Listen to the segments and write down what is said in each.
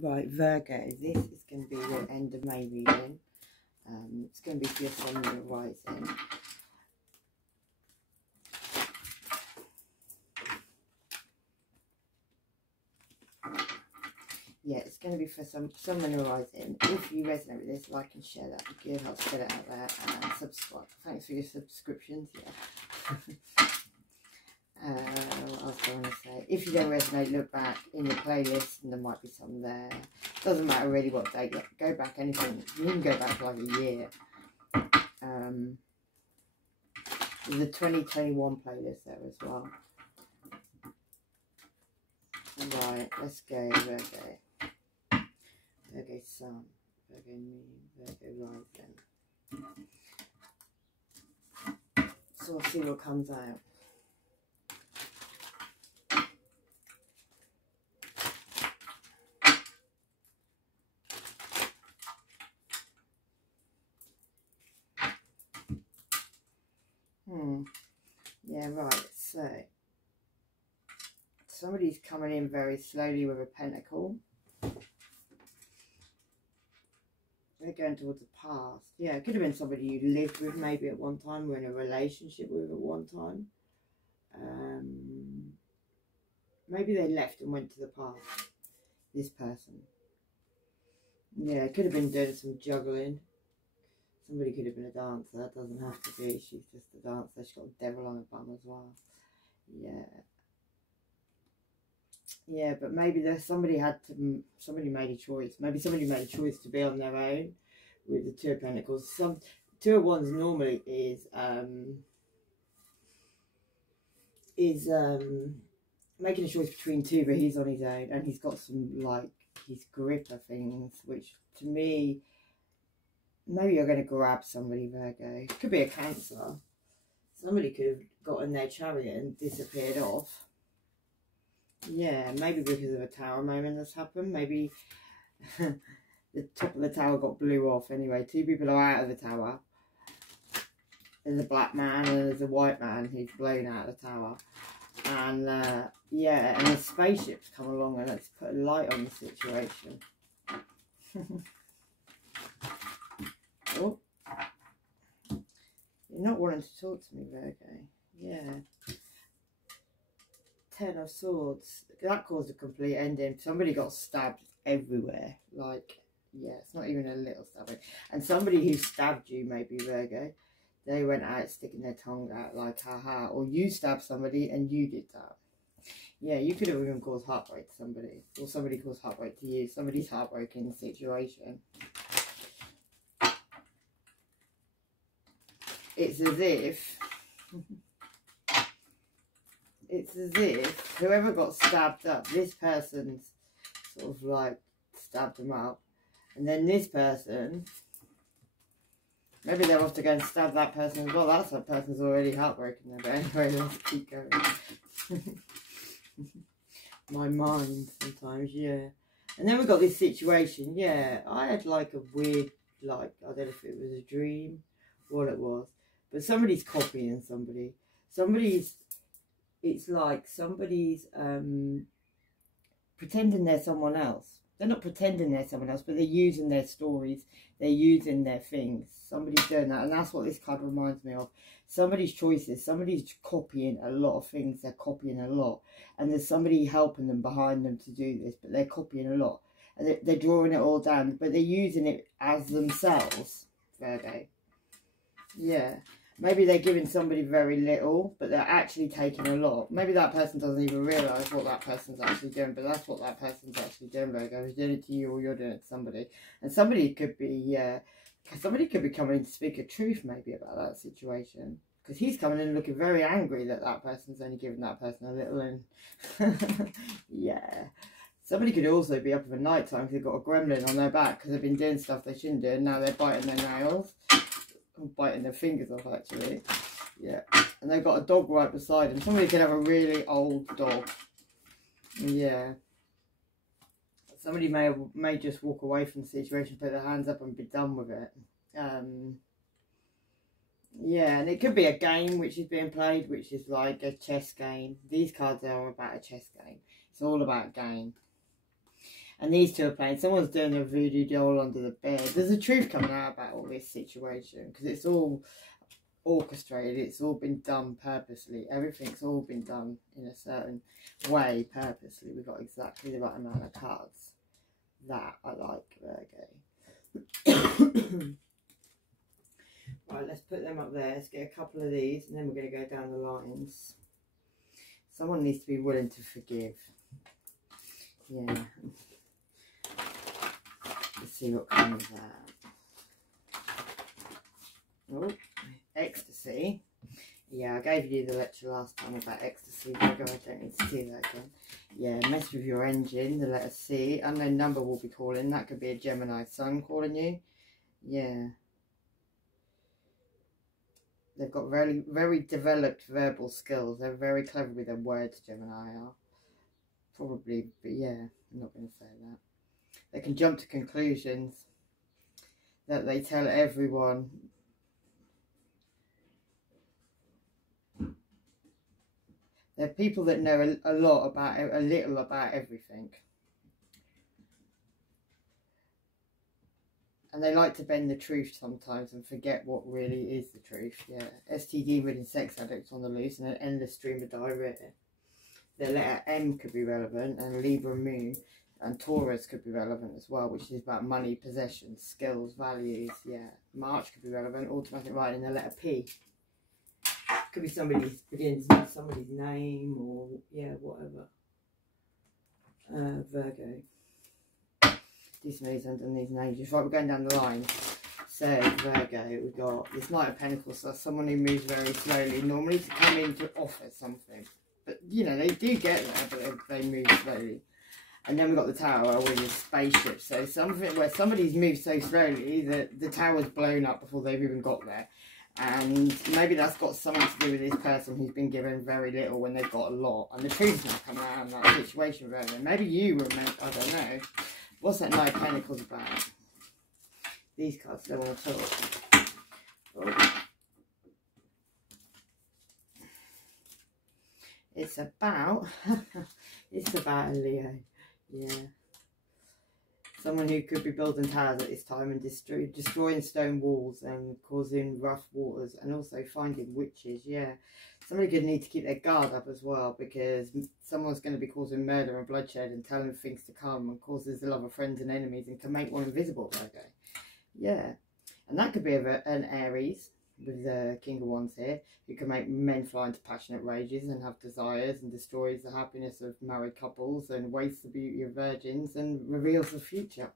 Right, Virgo, this is going to be your end of May reading. It's going to be for your sun and your rising. Yeah, it's going to be for sun and your rising. If you resonate with this, like and share that would help spread it out there, and subscribe. Thanks for your subscriptions. Yeah. What else do I want to say? If you don't resonate, look back in your playlist and there might be some there. Doesn't matter really what date. Go back anything. You can go back like a year. There's a 2021 playlist there as well. Right, let's go Virgo. Virgo Sun, Virgo Moon, Virgo Rising. So we'll see what comes out. Yeah, right, so somebody's coming in very slowly with a pentacle. They're going towards the past. Yeah, it could have been somebody you lived with maybe at one time, or in a relationship with at one time. Maybe they left and went to the past, this person. Yeah, it could have been doing some juggling. Somebody could have been a dancer. It doesn't have to be. She's just a dancer. She's got a devil on her bum as well. Yeah. Yeah, but maybe there's somebody made a choice. Maybe somebody made a choice to be on their own with the Two of Pentacles. Two of Wands normally is making a choice between two, but he's on his own and he's got some like his gripper things, which to me, maybe you're going to grab somebody, Virgo. It could be a Cancer. Somebody could have got in their chariot and disappeared off. Yeah, maybe because of a tower moment that's happened. Maybe the top of the tower got blew off. Anyway, two people are out of the tower. There's a black man and there's a white man who's blown out of the tower. And yeah, and the spaceship's come along and let's put a light on the situation. Oh, you're not wanting to talk to me, Virgo. Yeah. Ten of Swords. That caused a complete ending. Somebody got stabbed everywhere. Like, yeah, it's not even a little stabbing. And somebody who stabbed you, maybe Virgo, they went out sticking their tongue out like, haha. Or you stabbed somebody and you did that. Yeah, you could have even caused heartbreak to somebody. Or somebody caused heartbreak to you. Somebody's heartbroken the situation. It's as if... It's as if whoever got stabbed up, this person's sort of like stabbed them up. And then this person, maybe they're off to go and stab that person as well. That person's already heartbroken there. But anyway, let's keep going. My mind sometimes, yeah. And then we've got this situation, yeah. I had like a weird, like, I don't know if it was a dream, what it was. But somebody's copying somebody. It's like somebody's pretending they're someone else. They're not pretending they're someone else, but they're using their stories. They're using their things. Somebody's doing that. And that's what this card reminds me of. Somebody's choices. Somebody's copying a lot of things. They're copying a lot. And there's somebody helping them behind them to do this. But they're copying a lot. And they're drawing it all down. But they're using it as themselves. Virgo. Yeah. Maybe they're giving somebody very little, but they're actually taking a lot. Maybe that person doesn't even realise what that person's actually doing, but that's what that person's actually doing, Virgo. He's doing it to you or you're doing it to somebody. And somebody could be coming in to speak a truth maybe about that situation. Because he's coming in looking very angry that that person's only giving that person a little. And yeah. Somebody could also be up in the night time because they've got a gremlin on their back because they've been doing stuff they shouldn't do and now they're biting their nails. Biting their fingers off actually, yeah, and they've got a dog right beside them. Somebody could have a really old dog, yeah. Somebody may just walk away from the situation, put their hands up and be done with it. Yeah, and it could be a game which is being played, which is like a chess game. These cards are about a chess game. It's all about game. And these two are playing. Someone's doing a voodoo doll under the bed. There's a truth coming out about all this situation because it's all orchestrated. It's all been done purposely. Everything's all been done in a certain way purposely. We've got exactly the right amount of cards. That I like, Virgo. Right, let's put them up there. Let's get a couple of these and then we're going to go down the lines. Someone needs to be willing to forgive. Yeah. Let's see what comes out. Oh, ecstasy. Yeah, I gave you the lecture last time about ecstasy. Virgo, I don't need to do that again. Yeah, mess with your engine, the letter C. Unknown number will be calling. That could be a Gemini sun calling you. Yeah. They've got very, very developed verbal skills. They're very clever with their words, Gemini are. Probably, but yeah, I'm not going to say that. They can jump to conclusions that they tell everyone. They're people that know a lot about, a little about everything. And they like to bend the truth sometimes and forget what really is the truth. Yeah, STD ridden sex addicts on the loose and an endless stream of diarrhea. The letter M could be relevant, and Libra moon and Taurus could be relevant as well, which is about money, possessions, skills, values. Yeah, March could be relevant. Automatic writing, the letter P. Could be somebody's, begins with somebody's name or, yeah, whatever. Virgo. Do some of these underneath names. Right, we're going down the line. So, Virgo, we've got this Knight of Pentacles. So someone who moves very slowly, normally to come in to offer something. But, you know, they do get there, but they move slowly. And then we've got the Tower with a spaceship. So something where somebody's moved so slowly that the tower's blown up before they've even got there. And maybe that's got something to do with this person who's been given very little when they've got a lot. And the truth's now coming out in that situation, Virgo. Maybe you were meant, I don't know. What's that Knight of Pentacles about? These cards don't want to talk. Oh. It's about a Leo. Yeah. Someone who could be building towers at this time and destroying stone walls and causing rough waters and also finding witches. Yeah. Somebody could need to keep their guard up as well because someone's going to be causing murder and bloodshed and telling things to come and causes the love of friends and enemies and can make one invisible, Virgo. Yeah. And that could be an Aries with the King of Wands here, who can make men fly into passionate rages and have desires and destroys the happiness of married couples and wastes the beauty of virgins and reveals the future.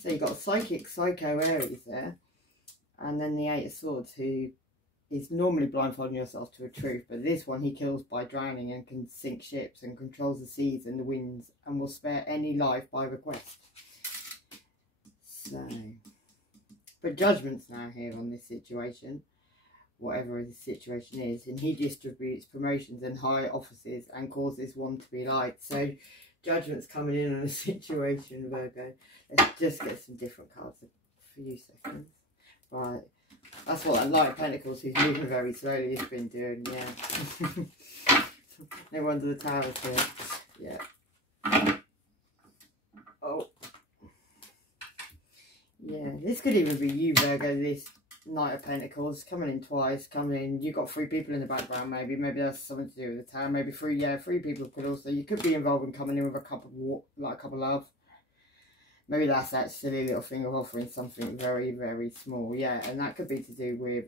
So you've got psychic psycho Aries there, and then the Eight of Swords, who is normally blindfolding yourself to a truth, but this one he kills by drowning and can sink ships and controls the seas and the winds and will spare any life by request. So, but Judgment's now here on this situation, whatever the situation is, and he distributes promotions and high offices and causes one to be liked. So Judgment's coming in on a situation, Virgo. Let's just get some different cards for a few seconds. Right, that's what that Knight of Pentacles, who's moving very slowly, has been doing. Yeah. No wonder the Tower's here. Yeah. Oh. Yeah, this could even be you, Virgo, this Knight of Pentacles, coming in twice, coming in, you've got 3 people in the background, maybe that's something to do with the Tower, maybe 3 people could also, you could be involved in coming in with a cup of love. Maybe that's that silly little thing of offering something very, very small, yeah, and that could be to do with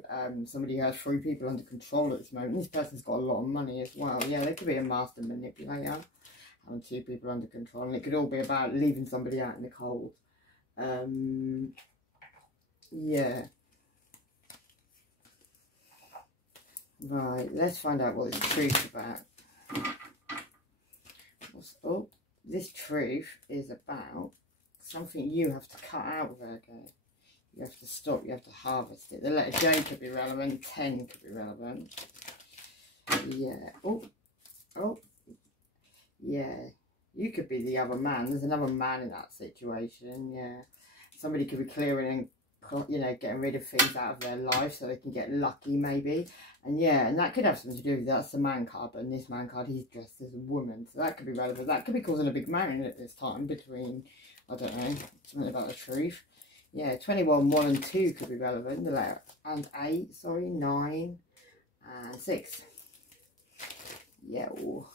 somebody who has 3 people under control at this moment. This person's got a lot of money as well, yeah, they could be a master manipulator, having 2 people under control, and it could all be about leaving somebody out in the cold. Yeah. Right, let's find out what this truth's about. Oh, this truth is about something you have to cut out, Virgo. You have to stop, you have to harvest it. The letter J could be relevant, 10 could be relevant. Yeah. Oh. Yeah. You could be the other man. There's another man in that situation, yeah. Somebody could be clearing and you know, getting rid of things out of their life so they can get lucky maybe. And yeah, and that could have something to do with, that's the man card, but in this man card he's dressed as a woman, so that could be relevant. That could be causing a big mountain at this time between, I don't know, something about the truth. Yeah, 21, 1 and 2 could be relevant, the letter, and 8, sorry, 9 and 6. Yeah, ooh.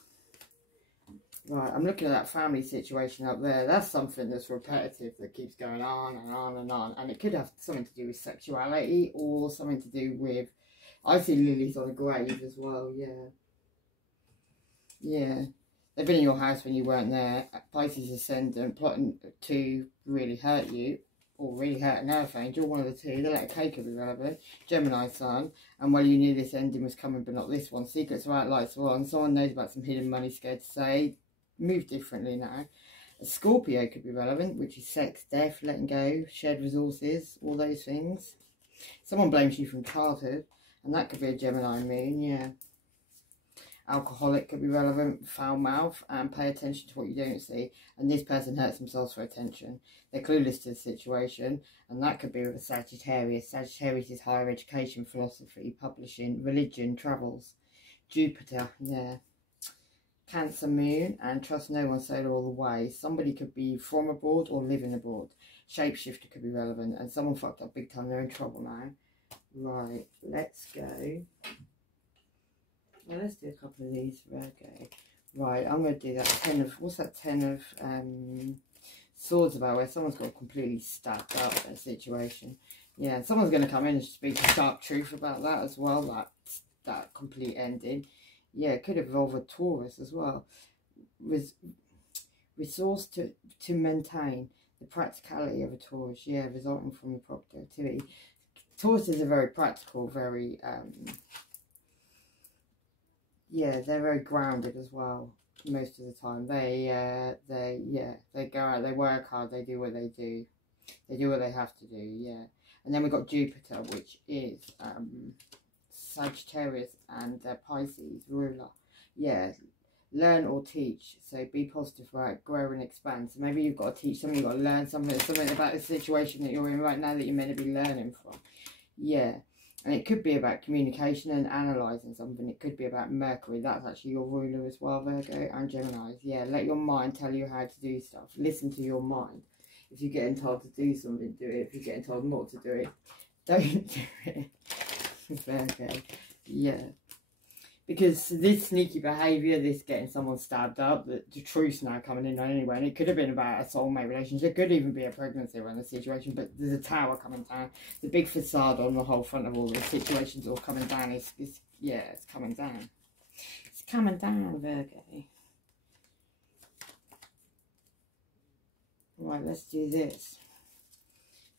Right, I'm looking at that family situation up there. That's something that's repetitive, that keeps going on and on and on. And it could have something to do with sexuality or something to do with... I see lilies on a grave as well, yeah. Yeah. They've been in your house when you weren't there. Pisces ascendant, plotting to really hurt you. Or really hurt an earth angel, one of the two. The letter K could be relevant. Gemini sun. And well, you knew this ending was coming, but not this one. Secrets are out, lights are on. Someone knows about some hidden money, scared to say. Move differently now. A Scorpio could be relevant, which is sex, death, letting go, shared resources, all those things. Someone blames you from childhood, and that could be a Gemini moon, yeah. Alcoholic could be relevant, foul mouth, and pay attention to what you don't see. And this person hurts themselves for attention. They're clueless to the situation, and that could be with a Sagittarius. Sagittarius is higher education, philosophy, publishing, religion, travels. Jupiter, yeah. Cancer moon, and trust no one, solar all the way. Somebody could be from abroad or living abroad. Shapeshifter could be relevant, and someone fucked up big time, they're in trouble now. Right, let's go. Well, let's do a couple of these, Virgo. Right, I'm going to do that 10 of, what's that 10 of swords about, where someone's got completely stacked up a situation. Yeah, and someone's going to come in and speak a sharp truth about that as well, that complete ending. Yeah, it could involve a Taurus as well. Resource to maintain the practicality of a Taurus. Yeah, resulting from the proper activity. Tauruses are very practical, very, yeah, they're very grounded as well, most of the time. They go out, they work hard, they do what they do. They do what they have to do, yeah. And then we've got Jupiter, which is, Sagittarius and Pisces ruler. Yeah, learn or teach. So be positive, right? Grow and expand. So maybe you've got to teach something, you've got to learn something about the situation that you're in right now that you're meant to be learning from. Yeah, and it could be about communication and analysing something. It could be about Mercury. That's actually your ruler as well, Virgo, and Gemini. Yeah, let your mind tell you how to do stuff. Listen to your mind. If you're getting told to do something, do it. If you're getting told not to do it, don't do it. Virgo, yeah, because this sneaky behaviour, this getting someone stabbed up, the truth's now coming in anyway, and it could have been about a soulmate relationship, it could even be a pregnancy around the situation, but there's a tower coming down, the big facade on the whole front of all the situations all coming down, yeah, it's coming down, it's coming down, Virgo. Right, let's do this.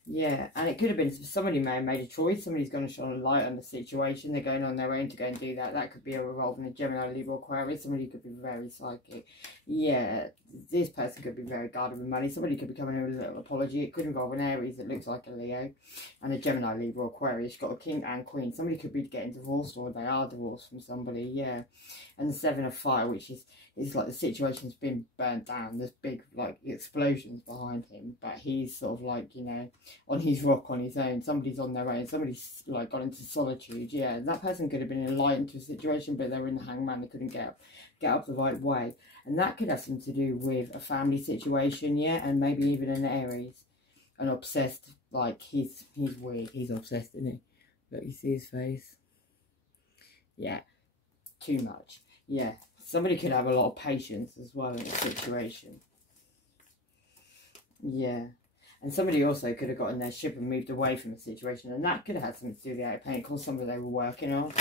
Yeah, and it could have been somebody may have made a choice. Somebody's going to shine a light on the situation. They're going on their own to go and do that. That could be a revolving a Gemini, Libra, Aquarius. Somebody could be very psychic. Yeah, this person could be very guarded with money. Somebody could be coming in with a little apology. It could involve an Aries that looks like a Leo, and a Gemini, Libra, Aquarius. You've got a King and Queen. Somebody could be getting divorced, or they are divorced from somebody. Yeah, and the Seven of Fire, which is like the situation's been burnt down. There's big like explosions behind him, but he's sort of like, you know, on his rock on his own. Somebody's on their own. Somebody's like got into solitude. Yeah, that person could have been enlightened to a situation, but they were in the hangman. They couldn't get up the right way, and that could have something to do with a family situation. Yeah, and maybe even an Aries, an obsessed. Like he's weird. He's obsessed, isn't he? Look, you see his face. Yeah, too much. Yeah, somebody could have a lot of patience as well in a situation. Yeah. And somebody also could have got in their ship and moved away from the situation. And that could have had something to do with the Eight of Pentacles, something they were working on.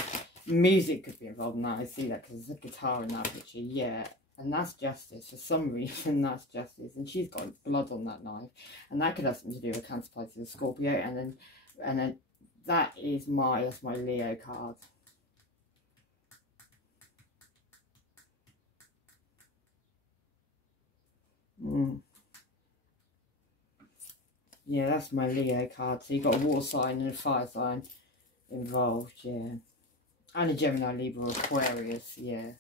Music could be involved in that. I see that because there's a guitar in that picture. Yeah. And that's justice. For some reason, that's justice. And she's got blood on that knife. And that could have something to do with Cancer, Pisces, Scorpio. And then that's my Leo card. Yeah, that's my Leo card. So you've got a water sign and a fire sign involved, yeah. And a Gemini, Libra, Aquarius, yeah.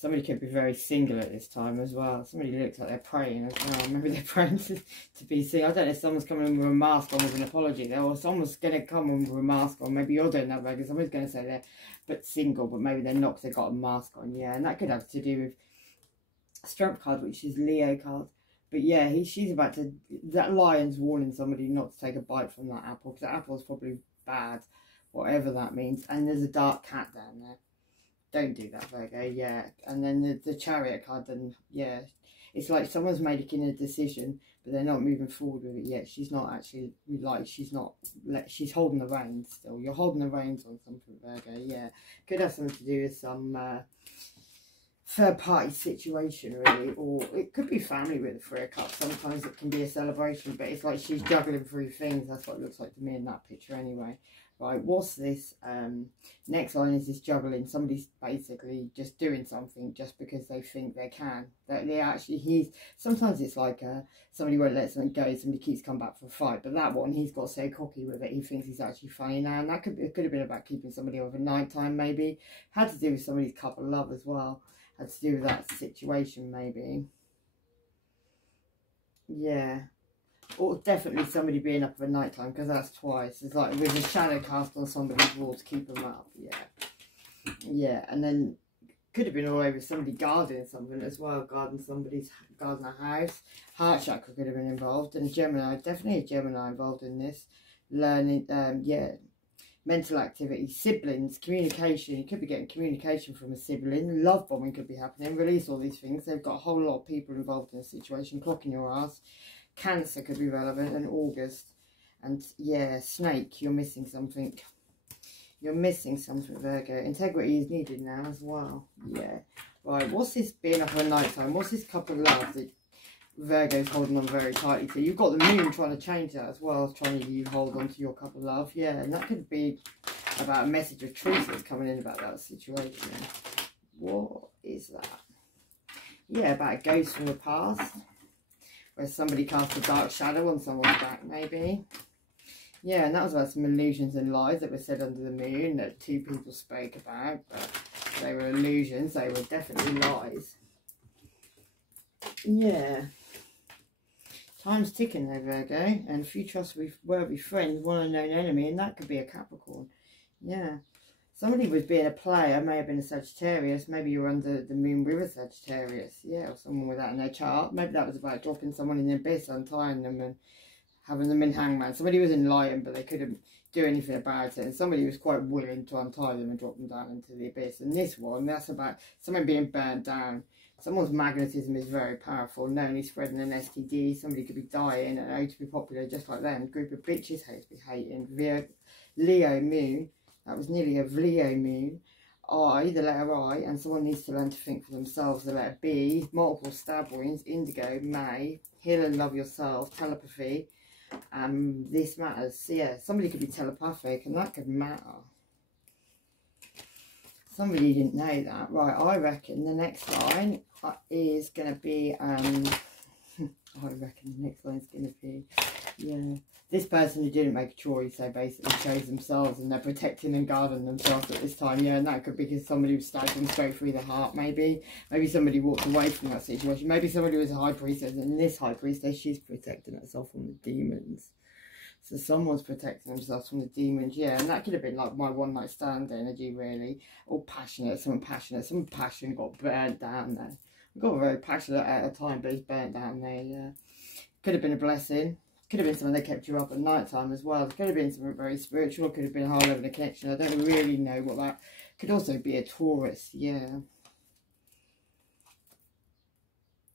Somebody could be very single at this time as well. Somebody looks like they're praying as well. Maybe they're praying to be single. I don't know if someone's coming in with a mask on with an apology there, or someone's going to come in with a mask on. Maybe you're doing that, because somebody's going to say they're but single, but maybe they're not because they've got a mask on. Yeah, and that could have to do with Strength card, which is Leo card. But yeah, she's about to... That lion's warning somebody not to take a bite from that apple, because that apple's probably bad, whatever that means. And there's a dark cat down there. Don't do that, Virgo. Yeah. And then the chariot card, then yeah, it's like someone's making a decision, but they're not moving forward with it yet. She's not actually, like, she's holding the reins still. You're holding the reins on something, Virgo. Yeah, could have something to do with some third party situation, really, or it could be family with the Three of Cups. Sometimes it can be a celebration, but it's like she's juggling through things. That's what it looks like to me in that picture anyway. Right, what's this? Next line is this juggling. Somebody's basically just doing something just because they think they can. That they actually, sometimes it's like somebody won't let something go, somebody keeps coming back for a fight. But that one, he's got so cocky with it, he thinks he's actually funny now. And it could have been about keeping somebody over night time, maybe. Had to do with somebody's couple love as well. Had to do with that situation, maybe. Yeah. Or definitely somebody being up at night time, because that's twice. It's like with a shadow cast on somebody's wall to keep them up. Yeah. Yeah, and then could have been all over somebody guarding something as well. Guarding a house. Heart chakra could have been involved. And Gemini, definitely a Gemini involved in this. Learning, yeah. Mental activity, siblings, communication. You could be getting communication from a sibling. Love bombing could be happening. Release all these things. They've got a whole lot of people involved in a situation. Clocking your ass. Cancer could be relevant, and August. And yeah, snake, you're missing something. You're missing something, Virgo. Integrity is needed now as well. Yeah. Right, what's this being up at night time? What's this couple of love that Virgo's holding on very tightly to? You've got the moon trying to change that as well, trying to hold on to your couple of love. Yeah, and that could be about a message of truth that's coming in about that situation. What is that? Yeah, about a ghost from the past, where somebody cast a dark shadow on someone's back, maybe. Yeah, and that was about some illusions and lies that were said under the moon that two people spoke about, but they were illusions, they were definitely lies. Yeah. Time's ticking though, Virgo, and few trustworthy friends, one unknown enemy, and that could be a Capricorn. Yeah. Somebody was being a player, may have been a Sagittarius, maybe you were under the moon with a Sagittarius, yeah, or someone with that in their chart. Maybe that was about dropping someone in the abyss, untying them and having them in hangman. Somebody was enlightened, but they couldn't do anything about it, and somebody was quite willing to untie them and drop them down into the abyss. And this one, that's about someone being burnt down. Someone's magnetism is very powerful, knowingly spreading an STD. Somebody could be dying and owed to be popular just like them. Group of bitches hate to be hating. Leo moon. That was nearly a Leo moon. I, the letter I, and someone needs to learn to think for themselves. The letter B, multiple stab wounds, indigo, May, heal and love yourself, telepathy. This matters. So yeah, somebody could be telepathic, and that could matter. Somebody didn't know that. Right, I reckon the next line is going to be, I reckon the next line is going to be, yeah, this person who didn't make a choice, they basically chose themselves, and they're protecting and guarding themselves at this time. Yeah, and that could be because somebody was stabbed them straight through the heart, maybe. Maybe somebody walked away from that situation. Maybe somebody was a high priestess, and this high priestess, she's protecting herself from the demons. So someone's protecting themselves from the demons, yeah. And that could have been like my one night stand energy, really. Or passionate, someone passionate. Some passion got burnt down there. I got very passionate at a time, but it's burnt down there, yeah. Could have been a blessing. Could have been something that kept you up at night time as well. It could have been something very spiritual. Could have been a high level of connection. I don't really know what that... Could also be a Taurus, yeah.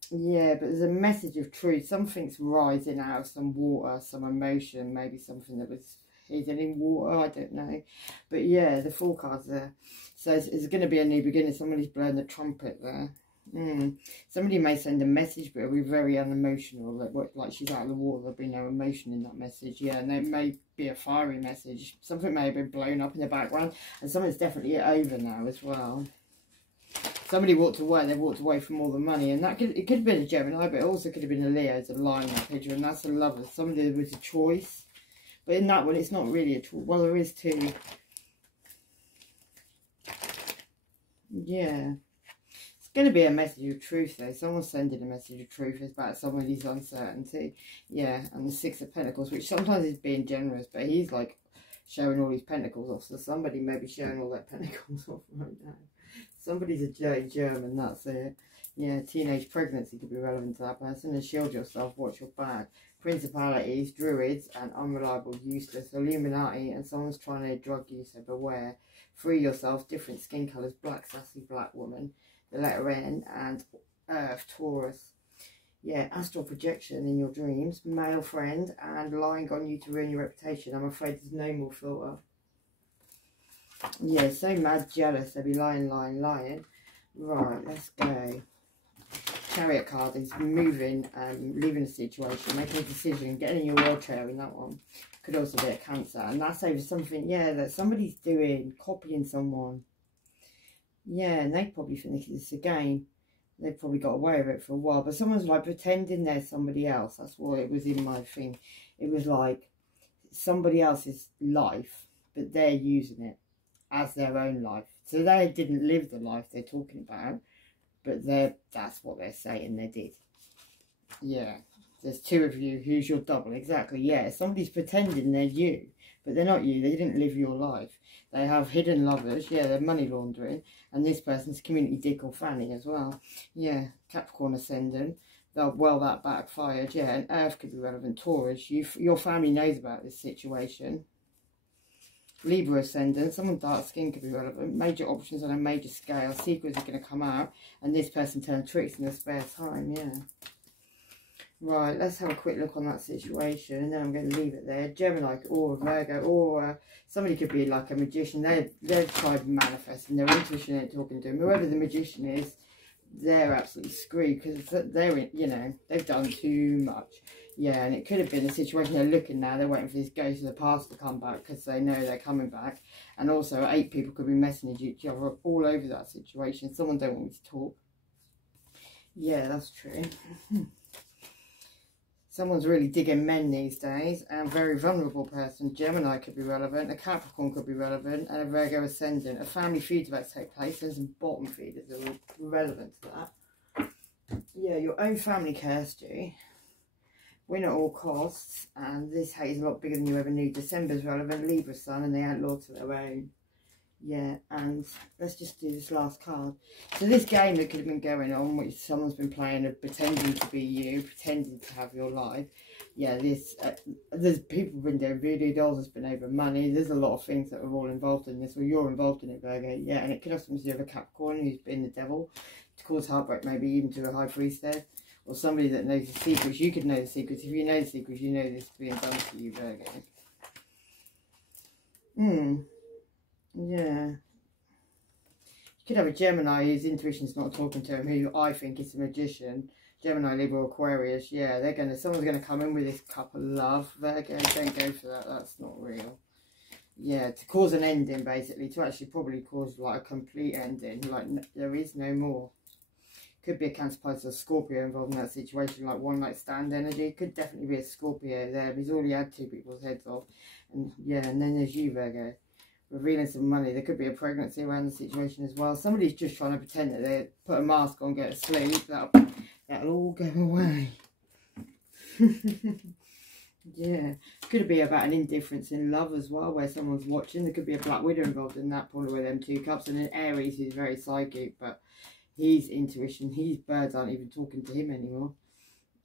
Yeah, but there's a message of truth. Something's rising out of some water, some emotion, maybe something that was hidden in water, I don't know. But yeah, the Fool card there says it's going to be a new beginning. Somebody's blowing the trumpet there. Somebody may send a message, but it'll be very unemotional. Like she's out of the water, there'll be no emotion in that message. Yeah, and it may be a fiery message. Something may have been blown up in the background, and something's definitely over now as well. Somebody walked away, they walked away from all the money, and it could have been a Gemini, but it also could have been a Leo. It's a line, that picture, and that's a lover. Somebody with a choice, but in that one, it's not really a choice. Well, there is two. Yeah, it's going to be a message of truth though. Someone's sending a message of truth about somebody's uncertainty. Yeah, and the Six of Pentacles, which sometimes is being generous, but he's like showing all his pentacles off. So somebody may be showing all their pentacles off right now. Somebody's a dirty German, that's it. Yeah, teenage pregnancy could be relevant to that person. And shield yourself, watch your back. Principalities, druids, and unreliable, useless. Illuminati, and someone's trying to drug you, so beware. Free yourself, different skin colours, black, sassy, black woman. The letter N, and Earth, Taurus. Yeah, astral projection in your dreams, male friend, and lying on you to ruin your reputation. I'm afraid there's no more filter. Yeah, so mad, jealous. They'll be lying. Right, let's go. Chariot card is moving, leaving a situation, making a decision, getting in your wheelchair in that one. Could also be a Cancer. And that's over something, yeah, that somebody's doing, copying someone. Yeah, and they probably think it's a game. They've probably got away with it for a while. But someone's like pretending they're somebody else. That's what it was in my thing. It was like somebody else's life, but they're using it as their own life. So they didn't live the life they're talking about, but that's what they're saying they did. Yeah, there's two of you. Who's your double? Exactly, yeah. Somebody's pretending they're you, but they're not you. They didn't live your life. They have hidden lovers. Yeah, they're money laundering. And this person's community dick or fanny as well. Yeah, Capricorn ascendant. Well, that backfired. Yeah, and Earth could be relevant. Taurus, your family knows about this situation. Libra ascendant, someone dark skin could be relevant. Major options on a major scale. Secrets are going to come out. And this person turned tricks in their spare time, yeah. Right, let's have a quick look on that situation. And then I'm going to leave it there. Gemini or Virgo or somebody could be like a magician. They've tried manifesting. Their intuition ain't talking to them. Whoever the magician is, they're absolutely screwed. Because they're, you know, they've done too much. Yeah, and it could have been a situation they're looking now. They're waiting for this ghost of the past to come back because they know they're coming back. And also 8 people could be messaging each other all over that situation. Someone don't want me to talk. Yeah, that's true. Someone's really digging men these days. And a very vulnerable person. Gemini could be relevant. A Capricorn could be relevant. And a Virgo ascendant. A family feud about to take place. There's some bottom feeders that are relevant to that. Yeah, your own family cursed you. Win at all costs, and this hate is a lot bigger than you ever knew. December's relevant, Libra sun, and they outlaw to their own. Yeah, and let's just do this last card. So this game that could have been going on, which someone's been playing of pretending to be you, pretending to have your life. Yeah, there's people been doing voodoo dolls, there's been over money, there's a lot of things that are all involved in this. Well, you're involved in it, Virgo. Yeah, and it could have something to do with a Capricorn who's been the devil to cause heartbreak, maybe even to a high priestess. Or somebody that knows the secrets. You could know the secrets. If you know the secrets, you know this being done to you, Virgo. Yeah. You could have a Gemini whose intuition's not talking to him, who I think is a magician. Gemini, Libra, Aquarius. Yeah, someone's gonna come in with this cup of love. Virgo, don't go for that. That's not real. Yeah, to cause an ending, basically. To actually probably cause like a complete ending. Like there is no more. Could be a Cancer, Pisces, or Scorpio involved in that situation, like one night stand energy. Could definitely be a Scorpio there. He's already had 2 people's heads off. And yeah, and then there's you, Virgo. Revealing some money. There could be a pregnancy around the situation as well. Somebody's just trying to pretend that they put a mask on, go to sleep. That'll all go away. Yeah. Could be about an indifference in love as well, where someone's watching. There could be a Black Widow involved in that, probably with them 2 cups. And an Aries who's very psychic, but his intuition, his birds aren't even talking to him anymore.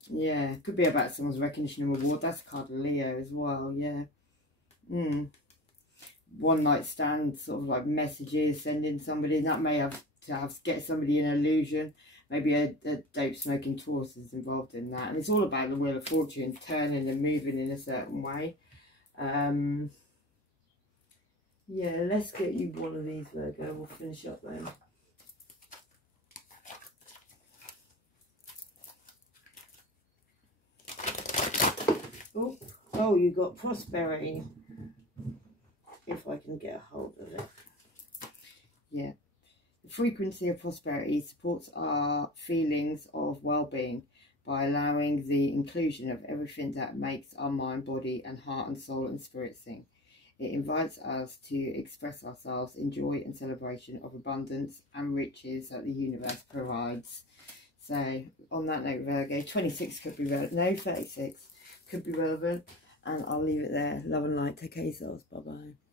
Yeah, could be about someone's recognition and reward. That's a card of Leo as well, yeah. One night stand, sort of like messages, sending somebody. That may have to get somebody an illusion. Maybe a dope smoking Taurus is involved in that. And it's all about the Wheel of Fortune, turning and moving in a certain way. Yeah, let's get you one of these, Virgo. We'll finish up then. Oh, you got prosperity. If I can get a hold of it. Yeah. The frequency of prosperity supports our feelings of well-being by allowing the inclusion of everything that makes our mind, body, and heart and soul and spirit sing. It invites us to express ourselves in joy and celebration of abundance and riches that the universe provides. So on that note, Virgo, 26 could be relevant. No, 36 could be relevant. And I'll leave it there. Love and light. Take care of yourselves. Bye-bye.